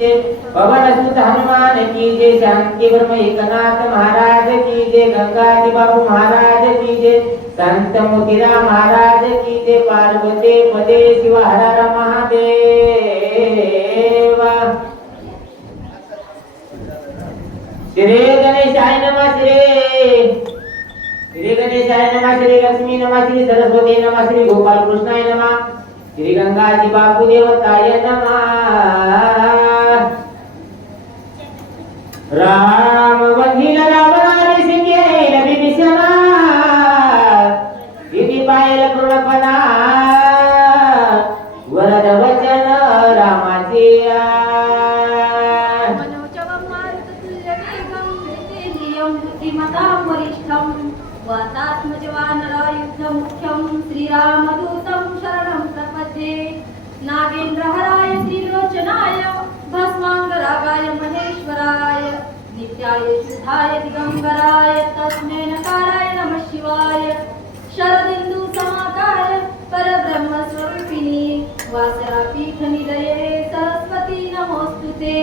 जय पवन सुत हनुमान की जय शांति ब्रह्म एकनाथ महाराज की जय गंगाजी बाबू महाराज की जय संत मोतीराम महाराज की जय पार्वती पदे शिव हर हर महादेव श्री गणेशाय नमः श्री गणेशाय नमः श्री लक्ष्मी नमः श्री सरस्वती नमः श्री गोपाल कृष्णाय नमः श्री गंगाजी बापू देवताय नमः राम वंदिल रावणारी सिंगे विभीषणा इति पायल कृपणा वरद वचन रामाचे वातात्मजवानरायुद्धमुख्यं श्रीरामदूतं शरणं प्रपद्ये नागेन्द्रहराय श्रीलोचनाय भस्माङ्गरागाय महेश्वराय नित्याय शुद्धाय दिगंबराय तस्मै नकाराय नमः शिवाय शरदिन्दु समाकाय परब्रह्मस्वरूपिणी वासरापीठनिलये सरस्वती नमोस्तुते।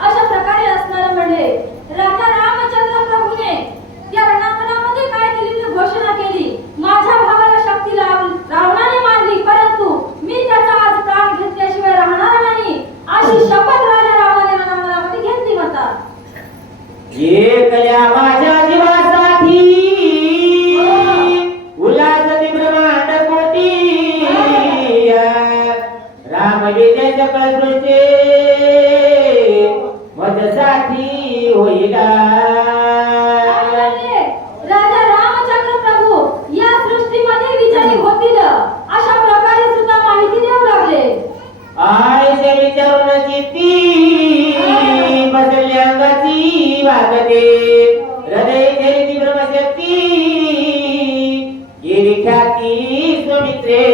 अशा प्रकारे असणारे म्हणजे राजा रामचंद्र प्रभूने या रणांगणामध्ये काय केली घोषणा केली, माझ्या भावाला शक्ती रावणाने मारली परंतु मी त्याचा आज प्राण घेतल्याशिवाय राहणार नाही अशी शपथ राजा रावणाने रणांगणामध्ये घेतली म्हणतात। एकल्या माझ्या जीवासाठी उल्हास ब्रह्मांड कोटी राम विजय सकळ सृष्टी मजसाठी होईला आयशे विचारून चित्ती बसली अंगाची वागते हृदय धैर्य ब्रह्मशक्ती गेली ख्याती सुमित्रे।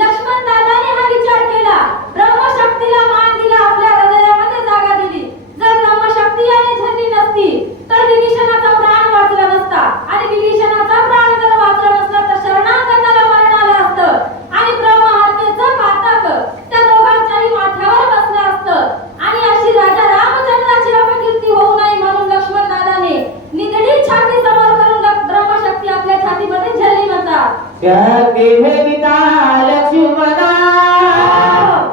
लक्ष्मण दादाने हा विचार केला, ब्रह्मशक्तीला मान दिला, आपल्या हृदयामध्ये जागा दिली। जर ब्रह्मशक्ती याने धरली नसती तर विभीषणाचा प्राण वाचला नसता आणि विभीषणाचा प्राण जर वाचला नसता तर शरणागताला मरण आलं असतं आणि ब्रह्महत्येचं पातक त्या दोघांच्याही माथ्यावर बसलं असतं आणि अशी राजा रामचंद्राची अपकीर्ती होऊ नये म्हणून लक्ष्मण दादाने निधडी छाती समोर करून ब्रह्मशक्ती आपल्या छातीमध्ये झेलली म्हणतात। भेदिता लक्ष्मणा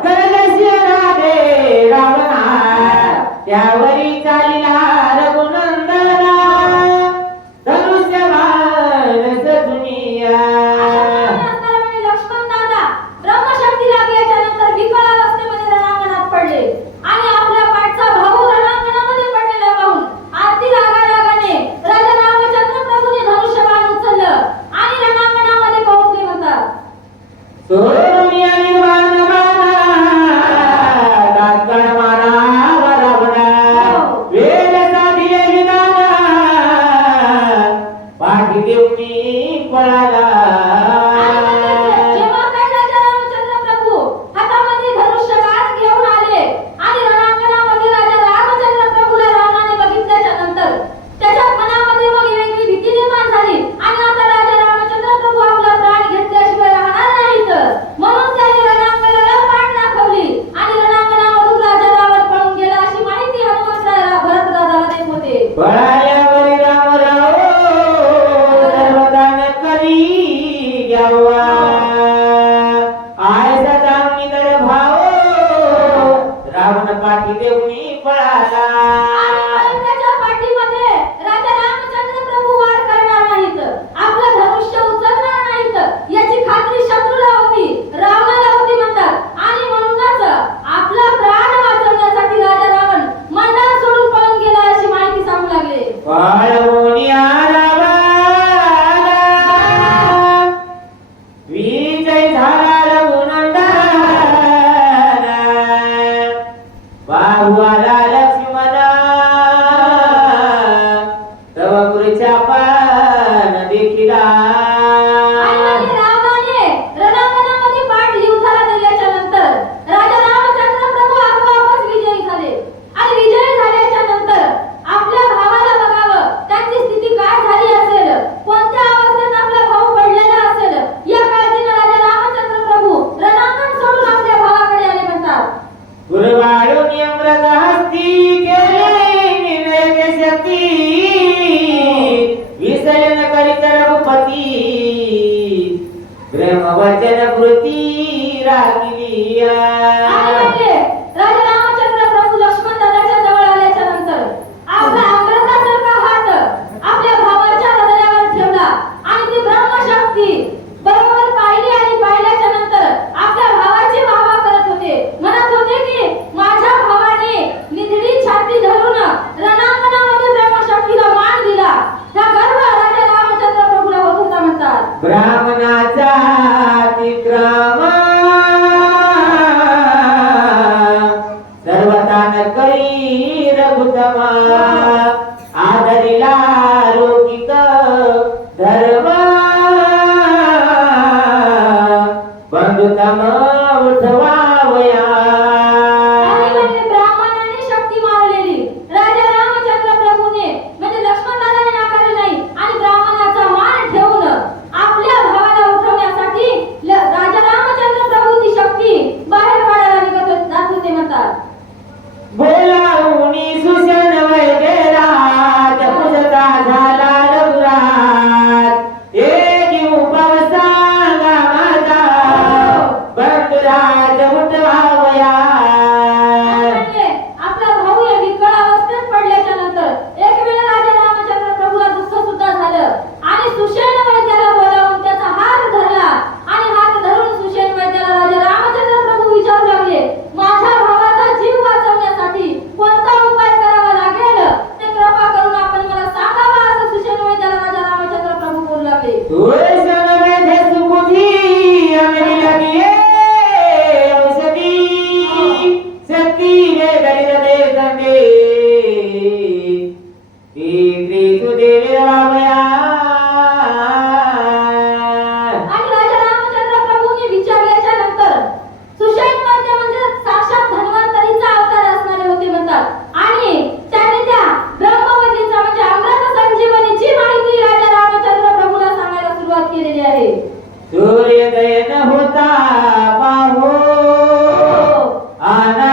करदस्य राधे रावणा त्यावरी चालिला रघुनंदना धनुष्यबाण सदुनिया। लक्ष्मण दादा ब्रह्मशक्ती लागल्याच्या नंतर विकळ अवस्थेमध्ये रणांगणात पडले आणि आपल्या पाठचा भाऊ रणांगणामध्ये पडलेला पाहून आरती रागाने राजा रामचंद्र प्रभूने धनुष्यबाण उचललं आणि रणांगणामध्ये पोहोचले म्हणतात। सोनिया निर्वाण बाणा तात्काळ मारा रावणा वेळ साधिले विधाना पाठी देऊनी पळाला। पाठी देऊनी पळाला आणि त्याच्या पाठीमध्ये राजा रामचंद्र प्रभू वार करणार नाहीत, आपलं धनुष्य उचलणार नाहीत याची खात्री शत्रूला होती, रावणाला होती म्हणतात आणि म्हणूनच आपला प्राण वाचवण्यासाठी राजा रावण मैदान सोडून पळून गेला अशी माहिती सांगू लागले। पळवून आला विजय झाला रघुनंदन बाहुआला लक्ष्मणा नियम वचन कृती राखली आणि म्हणजे राजा रामचंद्र प्रभू लक्ष्मण दादाच्या जवळ आल्याच्या नंतर आपला अमृतासारखा हात आपल्या भावाच्या हृदयावर ठेवला आणि ती ब्रह्मशक्ती बरोबर पाहिली आणि पाहिल्याच्या नंतर आपल्या भावाची वाहवा करत होते, म्हणत होते की माझ्या भावाने निधडी छाती धरून रणांगणामध्ये ब्रह्मशक्तीला मान दिला. हा गर्व राजा रामचंद्र प्रभूला होत होता म्हणतात. ब्राह्मणाचा अतिक्रम सर्वतान करी रघुतमा आदरिला लौकिक धर्म बंधुतम उठवावया. आणि म्हणजे ब्राह्मणाने शक्ती मारलेली राजा रामचंद्र प्रभूने म्हणजे लक्ष्मण दादाने नाकारले नाही आणि ब्राह्मणाचा मान ठेवून आपल्या भावाला उठवण्यासाठी राजा रामचंद्र प्रभू ती शक्ती बाहेर काढायला निघत जात होते म्हणतात. बोलावणी सुशन वैद्यराज पुजता झाला रघुराज एक उपवसाला माझा बंधुराज उठवावया. म्हणजे आपला भाऊ या विकळ अवस्थेत पडल्याच्या नंतर एक वेळ राजा रामचंद्र प्रभूला दुःख सुद्धा झालं आणि सुषेण वैद्याला बोलावून त्याचा हात धरला आणि हात धरून सुषेण वैद्याला राजा रामचंद्र प्रभू विचारू लागले, माझ्या भावाचा जीव वाचवण्यासाठी कोणता उपाय करावा लागेल ते कृपा करून आपण मला सांगावा, असं सुषेण वैद्याला राजा रामचंद्र प्रभू बोलू लागले. तुळसन वेधे सुबुधी अमरी लगिये औषधी शक्ती वेदली हृदय संगे ती सुदेव रामया. आणि राजा रामचंद्र प्रभूंनी विचारल्याच्या नंतर सुषेण वैद्य म्हणजे साक्षात धन्वंतरीचा अवतार असणारे होते म्हणतात आणि त्याने त्या ब्रह्मवतीचा म्हणजे अमृत संजीवनीची माहिती राजा रामचंद्र प्रभूला सांगायला सुरुवात केलेली आहे. सूर्योदय न होता पाहो आना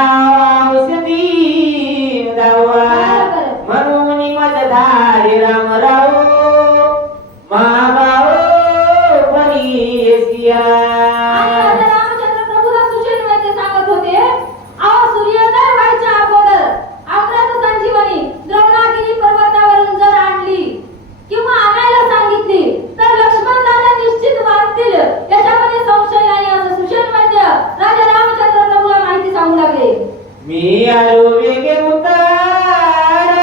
औषधी दावा म्हणून मजधारी रामराव महाभाव परी आणि राजा रामचंद्र प्रभूला सुषेण वैद्य सांगत होते, अहो सूर्योदय व्हायच्या अगोदर अमृत संजीवनी द्रोणागिरी पर्वतावरून जर आणली किंवा आणायला सांगितली तर लक्ष्मण दादा निश्चित वाचतील याच्यामध्ये संशय नाही, असं सुषेण वैद्य राजा रामचंद्र प्रभूला माहिती सांगू लागले. मी आलो वेगे उतारा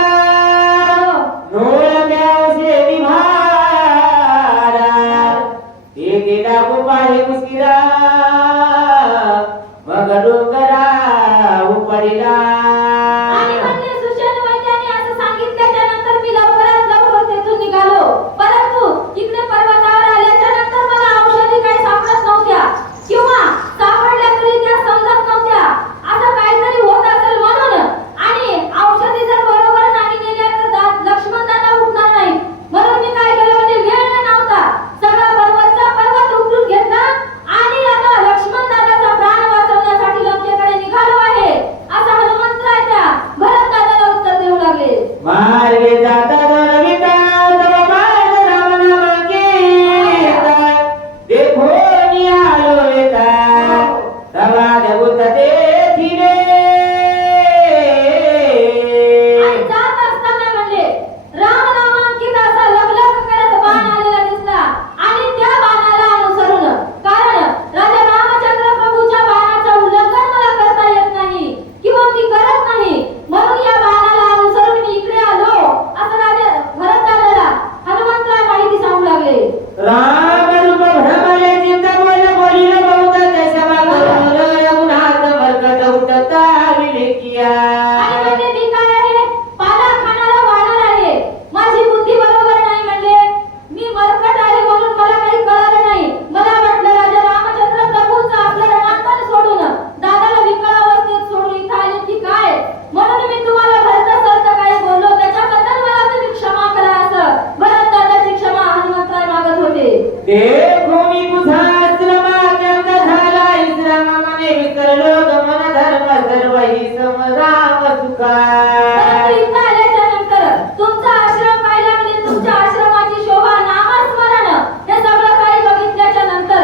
नोळ द्यावसे विभारा हे गेला गोपाळे मुसिरा मग डोंगरा उपडिला. आणि म्हणजे सुषेण वैद्याने असं सांगितल्याच्या नंतर मी लवकरात लवकर तेथून निघालो, परंतु इकडे पर्वतावर आल्याच्या नंतर मला औषधी काही सापडत नव्हत्या किंवा सापडल्या तरी त्या समजत नव्हत्या, असं काहीतरी होत असेल म्हणून. आणि औषधी जर बरोबर नाही नेल्या तर लक्ष्मण दादा उठणार नाही, म्हणून मी काय केलं म्हणजे वेळ नव्हता सगळा पर्वतचा पर्वत उचलून घेतला आणि आता लक्ष्मण दादाचा प्राण वाचवण्यासाठी लंकेकडे निघालो आहे, असं हनुमंतराय त्या भरत दादाला उत्तर देऊ लागले. मार्गे जाता दरविता तव पाद राम नाम घेता देखो नियालो येता तवा देवत तेथिले. आणि जात असताना म्हणले राम नामांकित असा लगलग करत बाण आलेला दिसला आणि त्या बाणाला अनुसरून, कारण राजा रामचंद्र प्रभूच्या बाणाचं उल्लंघन मला करता येत नाही किंवा मी करत नाही, म्हणून या बाणाला अनुसरून मी इकडे आलो, असं राजा भरत दादाला हनुमंतराय माहिती सांगू लागले. राम रूप भ्रमले चिंता बोल बोलिल बहुत दशमा गरुल रघुनाथ मरकट उठता विलेकिया. आणि म्हणजे मी काय आहे, पाला खाणारा वानर आहे, माझी बुद्धी बरोबर नाही म्हणले, मी मरकट आहे म्हणून मला काही कळलं नाही. मला वाटलं राजा रामचंद्र प्रभूंचं आपलं रणांगण सोडून दादाला विकळ अवस्थेत सोडून इथं आले की काय, म्हणून मी तुम्हाला भरत सरत काही बोललो त्याच्याबद्दल मला तुम्ही क्षमा करा, असं भरत दादाची क्षमा हनुमंतराय मागत होते. देखो मी तुझा आश्रमा केवढा झाला इस्राम मने विसरलो गमन धर्म सर्व ही समराम सुखा. परंतु इथं आल्याच्या नंतर तुमचा आश्रम पाहिला म्हणजे तुमच्या आश्रमाची शोभा, नामस्मरण हे सगळं काही बघितल्याच्या नंतर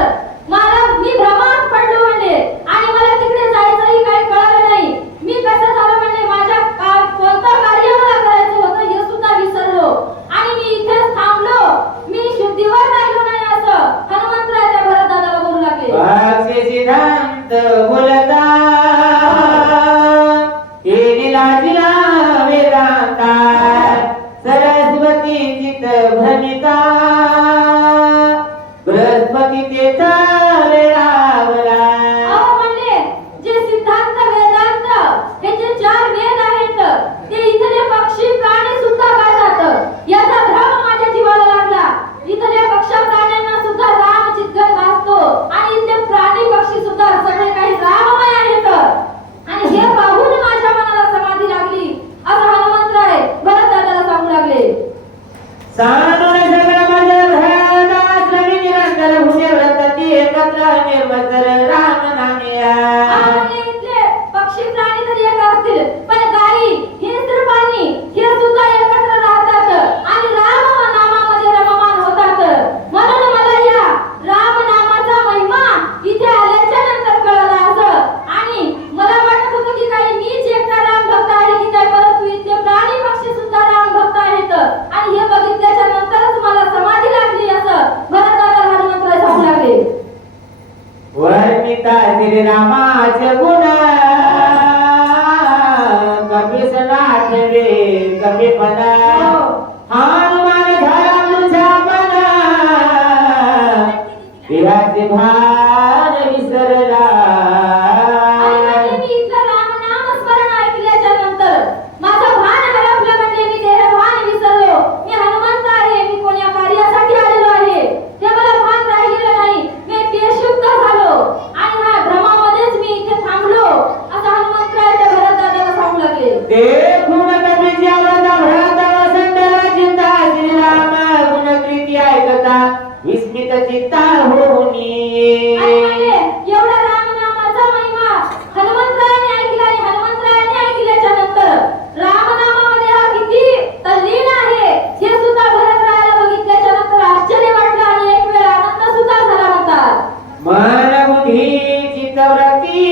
पक्षी प्राणी तरी एक असतील, पण गायी, हिंस्त्र प्राणी हे सुद्धा एकत्र राहतात आणि राम नामामध्ये रममान होतात. म्हणून मला या राम नामाचा महिमा इथे आल्याच्या नंतर कळला असं. आणि मला वाटत होतं की काही मीच एकटा राम भक्त आहे की काय, परंतु इथे प्राणी पक्षी सुद्धा राम भक्त आहेत. आणि हे बघितल्याच्या नंतरच मला समाधी लागली असं भरतदादा हनुमंतराय सांगू लागले. वर्णिता श्रीरामाचे गुण कपीस नाठवे कपीपणा हनुमान झाला मुझापणा विराचे भार विसरला. आणि म्हणजे मी इथलं रामनाम स्मरण ऐकल्याच्या नंतर माझं भान हरपलं. म्हणजे मी देहभान विसरलो. मी हनुमंत आहे, मी कोण्या कार्यासाठी आलेलो आहे हे मला भान राहिलेलं नाही. मी बेशुद्ध झालो आणि ह्या भ्रमामध्येच मी इथे थांबलो असं हनुमंतराय भरतदादाला सांगू लागले. देखून कपीची आवडता भरत वसंतरा चिंता श्रीराम गुणकृती ऐकता विस्मित चित्ता होऊनी. आणि म्हणजे एवढा रामनामाचा महिमा हनुमंतरायाने ऐकला आणि हनुमंतरायाने ऐकल्याच्या नंतर रामनामामध्ये हा किती तल्लीन आहे हे सुद्धा भरतरायाला बघितल्याच्या नंतर आश्चर्य वाटलं आणि एक वेळ आनंद सुद्धा झाला म्हणतात. मन बुद्धी चित्तवृत्ती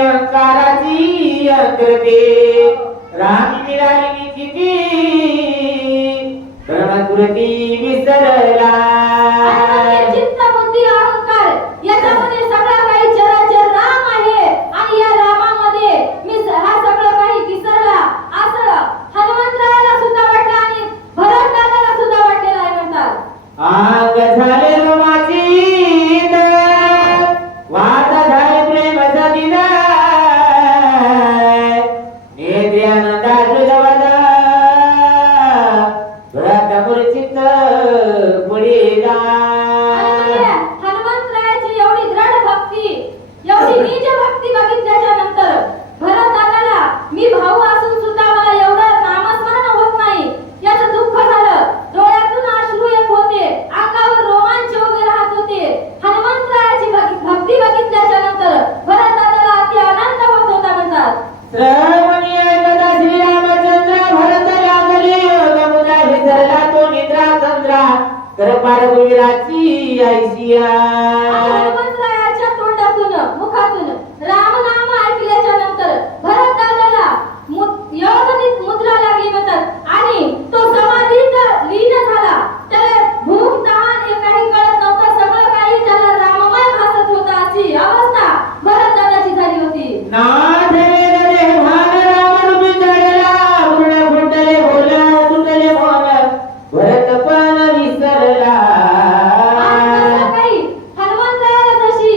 अहंकाराची अंतरते रामी मिळाली चिती ब्रह्मस्मृती विसरला. आणि म्हणजे चित्त बुद्धी अहंकार याच्यामध्ये सगळं काही चराचर राम आहे आणि या रामामध्ये मी हा सगळं काही विसरला असं हनुमंतरायाला सुद्धा वाटलं आणि भरतदादाला सुद्धा वाटलेलं आहे म्हणतात. आंग झाले रोमाची वाद झाले प्रेमाचा दिला नेत्र्यानंदा तुझवद भरत मूर्छित पुढीला. आणि म्हणजे हनुमंतरायाची एवढी दृढ भक्ती, एवढी निज भक्ती बघितल्याच्या नंतर भरतदादाला मी भाऊ असून सुद्धा मला एवढं नामस्मरण होत नाही याचं दुःख झालं. डोळ्यातून अश्रू येत होते, अंगावर रोमांच उभे राहत होते. हनुमंतरायाची भक्ती बघितल्याच्या नंतर भरतदादाला अति आनंद होत होता म्हणतात. श्रवणी ऐकता श्रीरामचंद्र भरत लागली योगमुद्रा विसरला तो निद्रा चंद्रा करपार गुजराची ऐशिया. हनुमंतरायाच्या तोंडातून मुखातून रामनाम ऐकल्याच्या नंतर भरतदादाला योग मुद्रा लागली म्हणतात आणि तो समाधीत लीन झाला. त्याला भूक तहान हे काही कळत नव्हतं. सगळं काही त्याला राममय भासत होतं अशी अवस्था भरतदादाची झाली होती. नाथ वेदले भान रामरूपी जडला पूर्ण फुटले बोला तुटले बोल भरत पण विसरला. आणि तसं काही हनुमंतरायाला जशी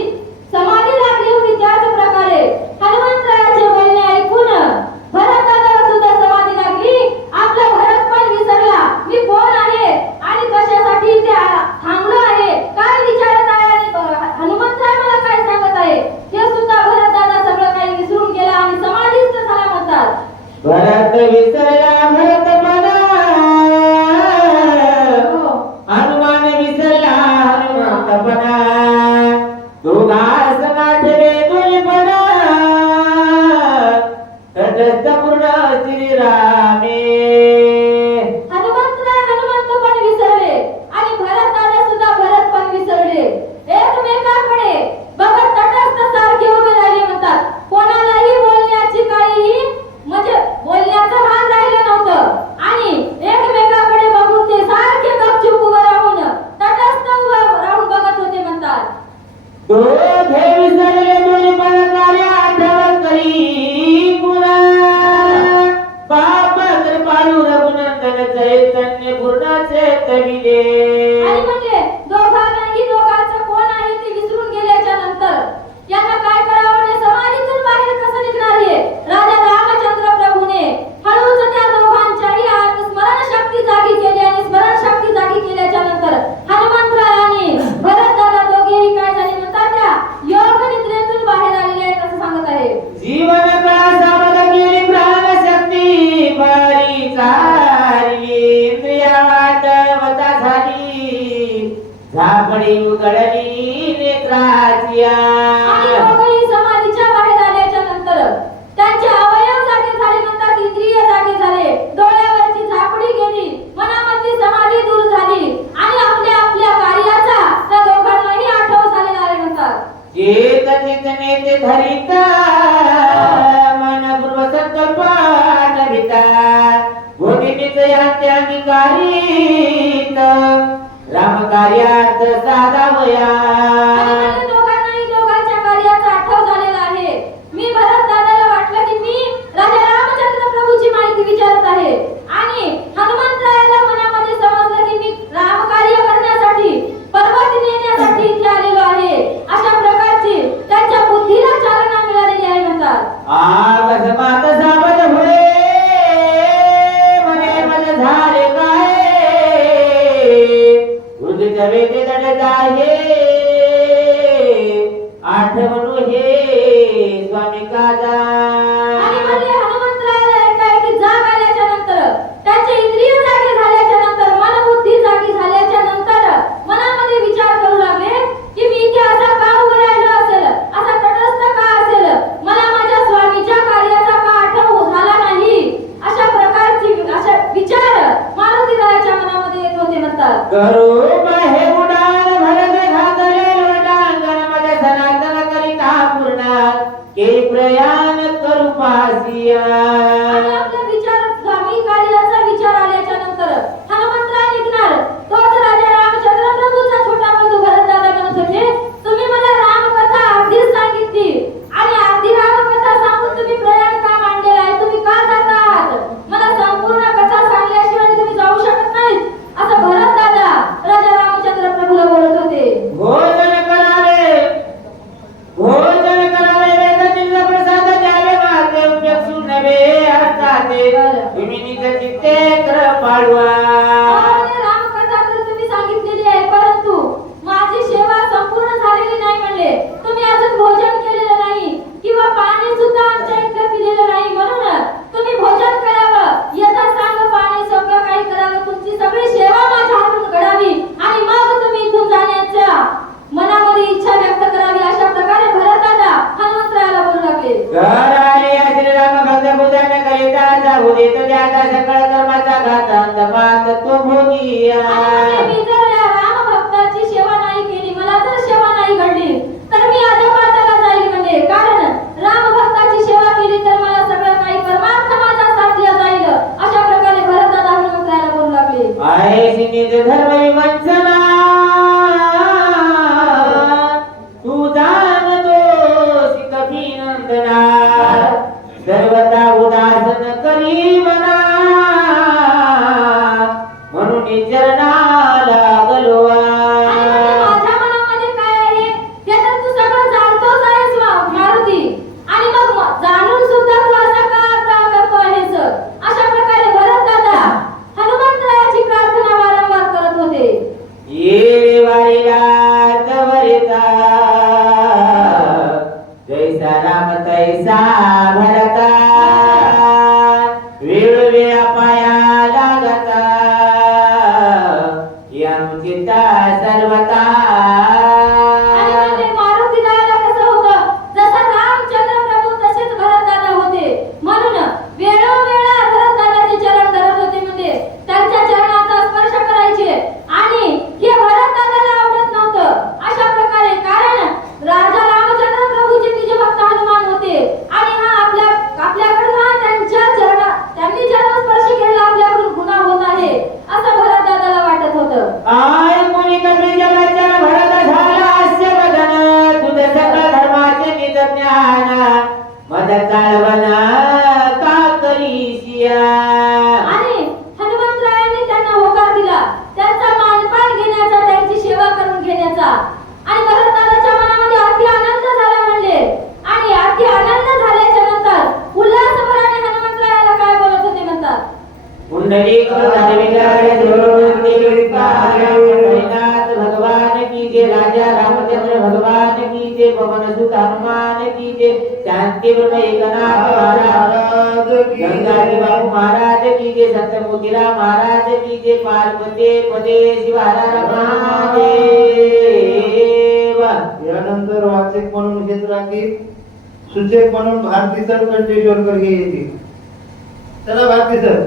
समाधी लागली होती त्याच प्रकारे हनुमंतरायाचे बोलणे ऐकून भरतदादाला सुद्धा समाधी लागली. आपला भरत पण विसरला. मी कोण आहे आणि कशासाठी इथे थांबलो आहे, काय विचारत आहे आणि हनुमंतराय मला काय सांगत आहे हे सुद्धा भरतदादा सगळं काही विसरून गेला आणि समाधीस्थ झाला म्हणतात. भरत विसरला भरतपणा हनुमान विसरला हनुमंतपणा दोघास नाठवे दोन्हीपणा तटस्थ पूर्ण श्रीरामे. हनुमंतराय हनुमंत पण विसरले आणि भरतदादा सुद्धा भरत पण विसरले. एकमेकांकडे बघत तटस्थ सारखे उभे राहिले म्हणतात. कोणालाही बोलण्याची काहीही म्हणजे बोलण्याचं भान राहिलं नव्हतं आणि एकमेकांकडे बघून ते सारखे गपचूप उभे राहून तटस्थ राहून बघत होते म्हणतात. दोघे विसरले दोन्हीपणा कार्य आठवत करी गुणा पाप कृपाळू रघुनंदन चैतन्य पूर्ण चेतविले. आणि म्हणजे दोघांनाही दोघांचं कोण आहे ते विसरून गेल्याच्या नंतर यांना काय करावं आणि समाधीतून बाहेर कसं निघणार हे राजा रामचंद्र प्रभूने हळूच त्या दोघांच्याही आत स्मरण शक्ती जागी केली आणि स्मरण शक्ती जागी केल्याच्या नंतर हनुमंतराय आणि भरतदादा दोघेही काय झाले म्हणतात त्या योग निद्रेतून बाहेर आलेले आहेत असं सांगत आहे. जीवन प्रसाद केली प्राण शक्ती बरी चालली इंद्रिया वाटवता झाली झापडी उघडली नेत्राची. आणि दोघेही समाधीच्या बाहेर आल्याच्या नंतर वारीत राम कार्यात साधावया. आणि म्हणजे दोघांनाही दोघांच्या कार्याचा आठव झालेला आहे. मी भरत दादाला वाटलं की मी राजा रामचंद्र प्रभूची माहिती विचारत आहे आणि हनुमंतरायाला मनामध्ये समजलं की मी रामकार्य करण्यासाठी पर्वत नेण्यासाठी इथे आलेलो आहे. अशा प्रकारची त्यांच्या बुद्धीला चालना मिळालेली आहे म्हणतात. अकस्मात सावध होय मने मन झाले काय उदित वेदे दडत आहे आठवणू हे स्वामी काजा. आणि म्हणजे हनुमंतरायाला एकाएकी जाग आल्याच्या नंतर त्यांचे इंद्रिय जागे झाल्याच्या नंतर मनबुद्धी जागी झाल्याच्या नंतर मनामध्ये विचार करू लागले की मी इथे असा का उभं राहिलो असेल, असा तटस्थ का असेल, मला माझ्या स्वामीच्या कार्याचा का आठव झाला नाही. अशा प्रकारची अशा विचार मारुतीरायाच्या मनामध्ये येत होते म्हणतात. करू हे उडान भरत घातले लोटांगण मध्ये सनातन करिता पूर्ण के प्रयाण करू पासिया. आणि आपला विचार स्वामी कार्याचा विचार आल्याच्या नंतर हनुमंतराय निघणार. तोच राजा रामचंद्र प्रभूचा छोटा बंधू भरतदादा म्हणत होते, तुम्ही मला रामकथा अर्धीच सांगितली आणि अर्धी रामकथा सांगून तुम्ही प्रयाण का मांडलेला आहे, तुम्ही का जात आहात, मला संपूर्ण कथा सांगल्याशिवाय तुम्ही जाऊ शकत नाहीत, असं भरतदादा राजा रामचंद्र प्रभूला बोलत होते. भोजन करावे वेदचिंत प्रसाद द्यावे माते उपयोग नवे अर्थाते तुम्ही निज चित्ते कृपाळवा. आणि रामकथा तर तुम्ही सांगितलेली आहे परंतु माझी सेवा संपूर्ण झालेली नाही म्हणले. तुम्ही अजून भोजन केलेलं नाही किंवा पाणी सुद्धा आमच्या इथे पिलेलं नाही, म्हणून तुम्ही भोजन करावं, यथा सांग पाणी सगळं काही करावं, तुमची सगळी सेवा माझ्या हातून घडावी आणि मग तुम्ही इथून जाण्याच्या मनामध्ये इच्छा व्यक्त करावी. अशा प्रकारे भरतदादा हनुमंतरायाला बोलू लागले. घर आले श्रीराम भक्त पूजन करिता जाऊ देत त्याचा सकळ कर्माचा घातांत मात तो भोगिया. आणि मी जर या राम भक्ताची सेवा नाही केली, मला जर सेवा नाही घडली तर मी अधोपाताला जाईल म्हणजे, कारण राम भक्ताची सेवा केली तर मला सगळं काही परमार्थ माझा साधला जाईल. अशा प्रकारे भरतदादा हनुमंतरायाला बोलू लागले. आहे निज धर्म विवंचना तू जाणतोस कधी नंदना सर्वता उदासन करी मना म्हणून चरणाला गलोवा. आणि म्हणजे माझ्या मनामध्ये काय आहे ते तर तू सगळं जाणतोच आहेस मारुती, आणि मग जाणून सुद्धा तू असं का करतो आहेस. अशा प्रकारे भरतदादा हनुमंतरायाची प्रार्थना वारंवार करत होते. ये वारीला तवरिता जैसा राम तैसा भरता वेळोवेळा पाया लागता यमचिता सर्वता. आणि म्हणजे मारुतीरायाला कसं होतं, जसं रामचंद्र प्रभू तसेच भरतदादा होते, म्हणून वेळोवेळा भरतदादाचे चरण धरत होते, म्हणजे त्यांच्या चरणाचा स्पर्श करायचे. आणि हे भरतदादाला आवडत नव्हतं. अशा प्रकारे कारण राजा रामचंद्र प्रभूचे निज भक्त हनुमान होते आणि हा आपल्याकडून हा त्यांनी चरण स्पर्श केला आपल्याकडून गुन्हा होत आहे असं भरतदादाला वाटत होतं. आय कोणी कमी जगाच्या भरत झाला हास्य वदन तुझे सकळ धर्माचे निज ज्ञान मद चालवण का करीशिया. आणि हनुमंतरायांनी त्यांना होकार दिला, त्यांचा मानपान घेण्याचा, त्यांची सेवा करून घेण्याचा. आणि भरतदादाच्या मनामध्ये अति आनंद झाला म्हणले. आणि अति आनंद झाल्याच्या नंतर उल्हासभराने हनुमंतरायाला काय बोलत होते म्हणतात. कुंडली हरिनाथ भगवान की जय, राजा रामचंद्र भगवान की जय, पवन सुत हनुमान की जय, शांति ब्रह्म एकनाथ महाराज गंगाजी बाबू महाराज की जय, संत मोतीराम महाराज की जय, पार्वती पदे शिवारार महादेव. यानंतर वाचक म्हणून क्षेत्रातील सूचक म्हणून भारती सर कंटेश्वरकर हे येतील. चला भारती सर.